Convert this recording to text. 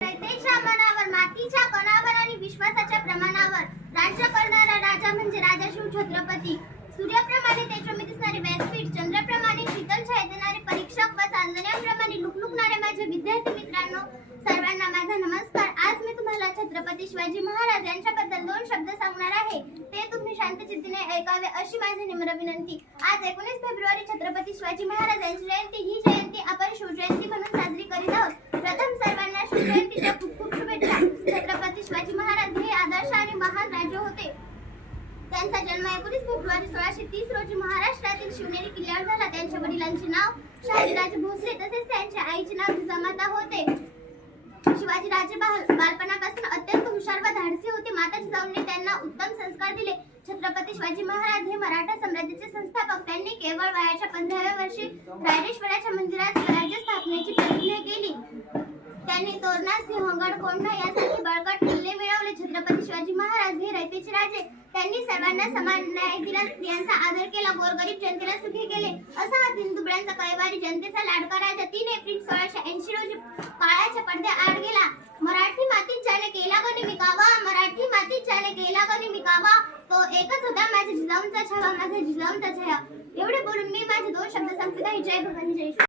रयतेच्या मनावर, मातीच्या कणावर आणि विश्वासाच्या प्रमाणावर राज्य करणारा राजा म्हणजे राजा शिव छत्रपती. सूर्याप्रमाणे तेजोमय दिसणारे व्यासपीठ, चंद्राप्रमाणे शीतल छाया देणारे परीक्षक व चांदण्याप्रमाणे लुकलुकणारे माझे विद्यार्थी मित्रांनो, सर्वांना माझा नमस्कार. आज मी तुम्हाला छत्रपती शिवाजी महाराज यांच्याबद्दल 2 शब्द सांगणार आहे. ते तुम्ही शांतचित्ताने ऐकावे अशी माझी नम्र विनंती. आज 19 फेब्रुवारी छत्रपती शिवाजी महाराज यांची जयंती. ही जयंती आपण शिवजयंती म्हणून साजरी करीत आहोत. प्रथम सर्वांना शिवजयंतीच्या खूप खूप शुभेच्छा. छत्रपती शिवाजी महाराज हे आदर्श आणि महान राजे होते. त्यांचा जन्म 19 फेब्रुवारी 1630 रोजी महाराष्ट्रातील शिवनेरी किल्ल्यावर झाला. त्यांच्या वडिलांचे नाव शहाजीराजे भोसले तसेच त्यांच्या आईचे नाव जिजामाता होते. शिवाजीराजे बालपणापासून अत्यंत हुशार व धाडसी होते. माता जिजाऊंनी त्यांना उत्तम संस्कार दिले. छत्रपती शिवाजी महाराज हे मराठा साम्राज्याचे संस्थापक. त्यांनी केवळ वयाच्या 15व्या वर्षी रायरेश्वराच्या मंदिरात स्वराज्य स्थापनेची प्रतिज्ञा केली. त्यांनी तोरणा, सिंहगड, कोंढा यासारखे बळकट किल्ले मिळवले. छत्रपती शिवाजी महाराज हे रयतेचे राजे. त्यांनी सर्वांना समान न्याय दिला, स्त्रियांचा आदर केला, गोरगरीब जनतेला सुखी केले. असा हा दिनदुबळ्यांचा कैवारी जनतेचा लाडका राजा 3 एप्रिल 1680 रोजी काळाच्या पडद्याआड गेला. मराठी मातीत ज्याने केला गणी मिकावा, मराठी मातीत ज्याने केला गणी मिकावा, तो एकच होता माझ्या जिजाऊंचा छावा, माझ्या जिजाऊंचा छाया. एवढे बोलून मी माझे 2 शब्द संपवित आहे. जय भवानी, जय शिव.